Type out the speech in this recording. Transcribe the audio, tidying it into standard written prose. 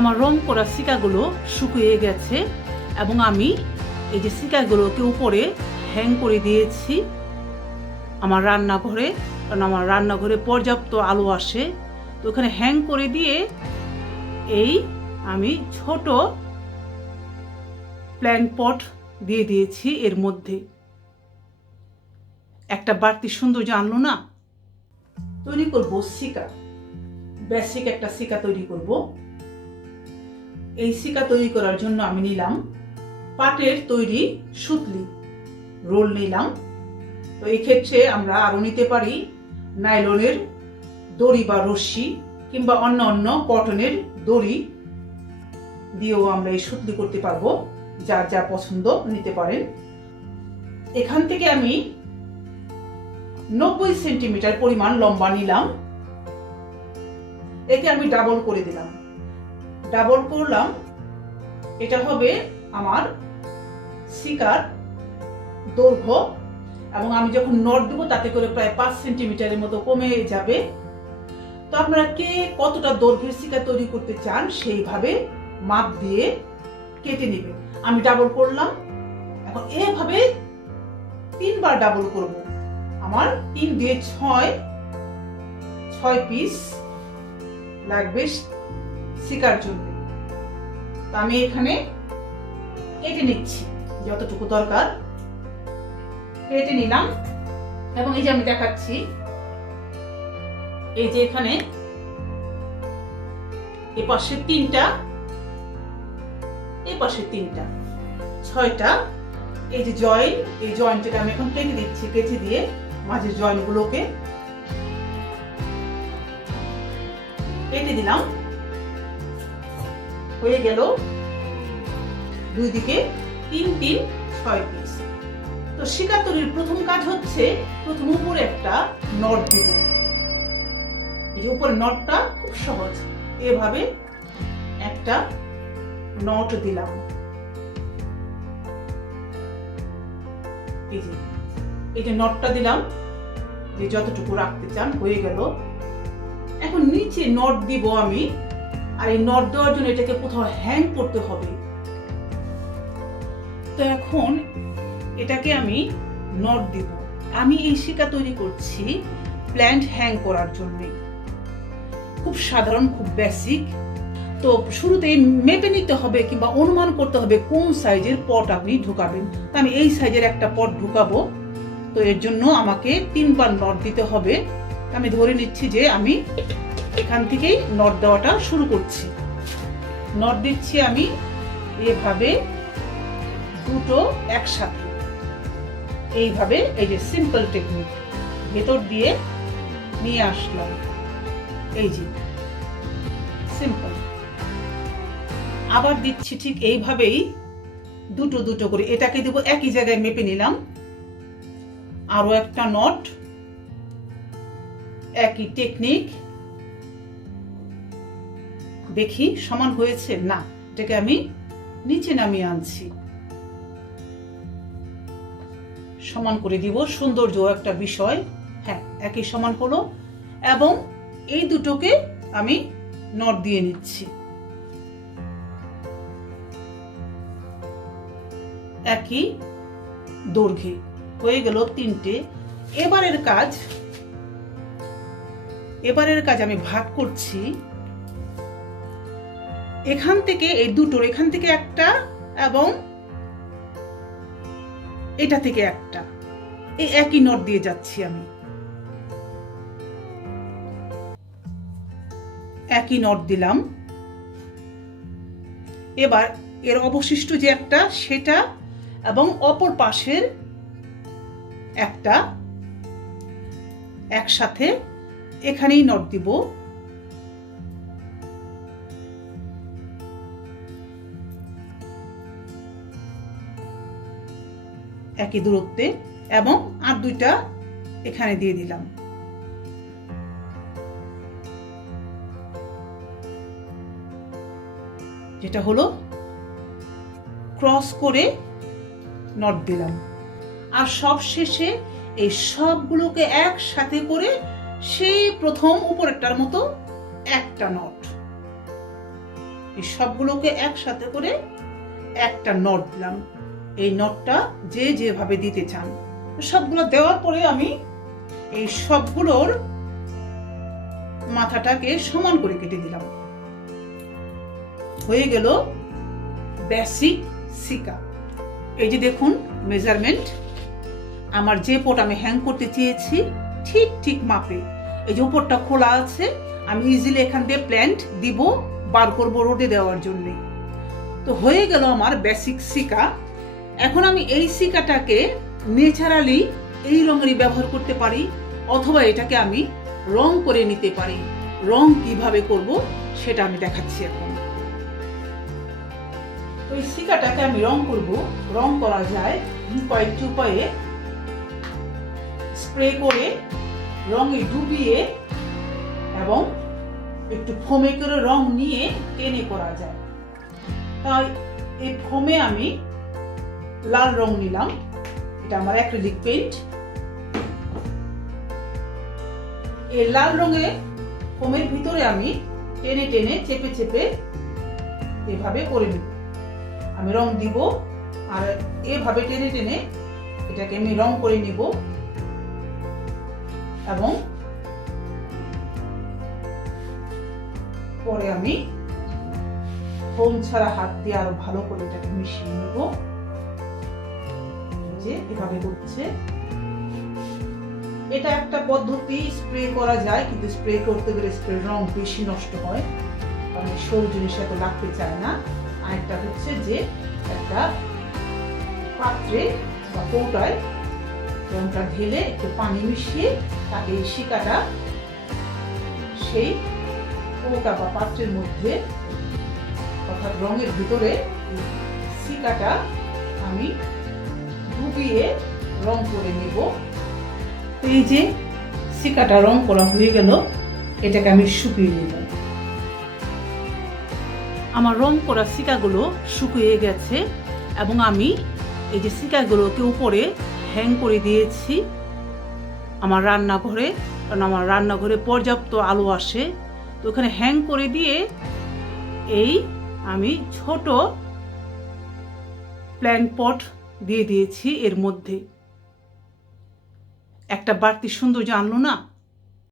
আমার রং করা সিকাগুলো শুকিয়ে গেছে এবং আমি এই যে সিকাগুলোকে উপরে হ্যাং করে দিয়েছি আমার রান্নাঘরে, কারণ আমার রান্নাঘরে পর্যাপ্ত আলো আসে। তো ওখানে হ্যাং করে দিয়ে এই আমি ছোট প্ল্যান্ট পট দিয়ে দিয়েছি। এর মধ্যে একটা বাড়তি সৌন্দর্য আনলো না। তৈরি করব সিকা, বেসিক একটা সিকা তৈরি করব। এই সিকা তৈরি করার জন্য আমি নিলাম পাটের তৈরি সুতলি রোল নিলাম। তো এই ক্ষেত্রে আমরা আরো নিতে পারি নাইলনের দড়ি বা রশ্মি কিংবা অন্য কটনের দড়ি দিয়েও আমরা এই সুতলি করতে পারবো, যার যা পছন্দ নিতে পারেন। এখান থেকে আমি 90 সেন্টিমিটার পরিমাণ লম্বা নিলাম। একে আমি ডাবল করে দিলাম, ডাবল করলাম। এটা হবে আমার সিকার দৈর্ঘ্য এবং আমি যখন নট দেবো তাতে করে প্রায় 5 সেন্টিমিটারের মতো কমে যাবে। তো আপনারা কে কতটা দৈর্ঘ্যের সিকা তৈরি করতে চান সেইভাবে মাপ দিয়ে কেটে নেবেন। আমি ডাবল করলাম, এখন এভাবে 3 বার ডাবল করব। আমার 3 দিয়ে 6 পিস লাগবে সিকার জন্য। তো আমি এখানে কেটে নিচ্ছি যতটুকু দরকার, কেটে নিলাম। এবং এই যে আমি দেখাচ্ছি, এই যে এখানে এ পাশে 3টা, এ পাশে 3টা, 6টা এই যে জয়েন্ট, এই জয়েন্টটা আমি এখন কেটে দিচ্ছি। কেটে দিয়ে মাঝের জয়েন্ট গুলোকে কেটে দিলাম। হয়ে গেল দুই দিকে 3 6 পিস। তো সিকা তৈরির প্রথম কাজ হচ্ছে প্রথম উপরে একটা নট দিব। এই যে উপরে নটটা খুব সহজ, এভাবে একটা নট দিলাম। এই যে নটটা দিলাম, যে যতটুকু রাখতে চান। হয়ে গেল। এখন নিচে নট দিব আমি, আর এই নট দেওয়ার জন্য এটাকে কোথাও হ্যাং করতে হবে। তো এখন এটাকে আমি নট দিব। আমি এই সিকা তৈরি করছি প্ল্যান্ট হ্যাং করার জন্য, খুব সাধারণ, খুব বেসিক। তো শুরুতেই মেপে নিতে হবে কিংবা অনুমান করতে হবে কোন সাইজের পট আপনি ঢুকাবেন। তো আমি এই সাইজের একটা পট ঢুকাবো। তো এর জন্য আমাকে 3 বার নট দিতে হবে। আমি ধরে নিচ্ছি যে আমি এখান থেকেই নট দেওয়াটা শুরু করছি। নট দিচ্ছি আমি এভাবে দুটো একসাথে, এইভাবে। এই যে সিম্পল টেকনিক, ভেতর দিয়ে নিয়ে আসলাম, এই যে সিম্পল। আবার দিচ্ছি ঠিক এইভাবেই দুটো করে। এটাকে দেব, একই জায়গায় মেপে নিলাম। আরো একটা নট, একই টেকনিক। দেখি সমান হয়েছে না, এটাকে আমি নিচে নামিয়ে আনছি, সমান করে দিব। সৌন্দর্য একটা বিষয়। হ্যাঁ, একই সমান হলো। এবং এই দুটোকে আমি নট দিয়ে নিচ্ছি একই দৈর্ঘ্যে। হয়ে গেল 3টে। এবারের কাজ আমি ভাগ করছি। এখান থেকে এই দুটোর, এখান থেকে একটা এবং এটা থেকে একটা, এই একই নট দিয়ে যাচ্ছি আমি, একই নট দিলাম। এবার এর অবশিষ্ট যে একটা, সেটা এবং অপর পাশের একটা একসাথে এখানেই নট দিব। একই দূরত্বে, এবং আর দুইটা এখানে দিয়ে দিলাম। যেটা হলো ক্রস করে নট দিলাম। আর সব শেষে এই সবগুলোকে একসাথে করে সেই প্রথম উপরেরটার মতো একটা নট, এই সবগুলোকে একসাথে করে একটা নট দিলাম। এই নটটা যে যেভাবে দিতে চান। সবগুলো দেওয়ার পরে আমি এই সবগুলোর মাথাটাকে সমান করে কেটে দিলাম। হয়ে গেল বেসিক সিকা। এই যে দেখুন মেজারমেন্ট, আমার যে পট আমি হ্যাং করতে চেয়েছি ঠিক ঠিক মাপে। এই যে উপরটা খোলা আছে, আমি ইজিলি এখান দিয়ে প্ল্যান্ট দিব, বার করবো রোদে দেওয়ার জন্য। তো হয়ে গেল আমার বেসিক সিকা। এখন আমি এই সিকাটাকে ন্যাচারালি এই রঙেরই ব্যবহার করতে পারি, অথবা এটাকে আমি রং করে নিতে পারি। রং কিভাবে করব সেটা আমি দেখাচ্ছি এখন। ওই সিকাটাকে আমি রং করব। রং করা যায় কয়েকটি উপায়ে। স্প্রে করে রঙে ডুবিয়ে এবং একটু ফোমে করে রং নিয়ে টেনে করা যায়। তাই এই ফোমে আমি লাল রং নিলাম, এটা আমার অ্যাক্রিলিক পেইন্ট। এই লাল রঙে ফোমের ভিতরে আমি টেনে টেনে চেপে চেপে এভাবে করে নিব। আমি রং দিব আর এভাবে টেনে টেনে এটাকে আমি রং করে নিব এবং পরে আমি ফোম ছাড়া হাত দিয়ে আরো ভালো করে এটাকে মিশিয়ে নিব। যে এভাবে হচ্ছে, এটা একটা পদ্ধতি। স্প্রে করা যায়, কিন্তু স্প্রে করতে গেলে স্প্রে রং বেশি নষ্ট হয়, কারণ সরু জিনিস এত লাগতে চায় না। আরেকটা হচ্ছে যে একটা পাত্রে বা কৌটায় রংটা ঢেলে একটু পানি মিশিয়ে তাকে এই শিকাটা সেই কৌটা বা পাত্রের মধ্যে, অর্থাৎ রঙের ভিতরে শিকাটা আমি ডুবিয়ে রং করে নেব। এই যে শিকাটা রং করা হয়ে গেল, এটাকে আমি শুকিয়ে নেব। আমার রং করা শিকাগুলো শুকিয়ে গেছে এবং আমি এই যে শিকাগুলোকে উপরে হ্যাং করে দিয়েছি আমার রান্নাঘরে, কারণ আমার রান্নাঘরে পর্যাপ্ত আলো আসে। তো ওখানে হ্যাং করে দিয়ে এই আমি ছোট প্ল্যান্ট পট দিয়ে দিয়েছি। এর মধ্যে একটা বাড়তি সৌন্দর্য আনলো না?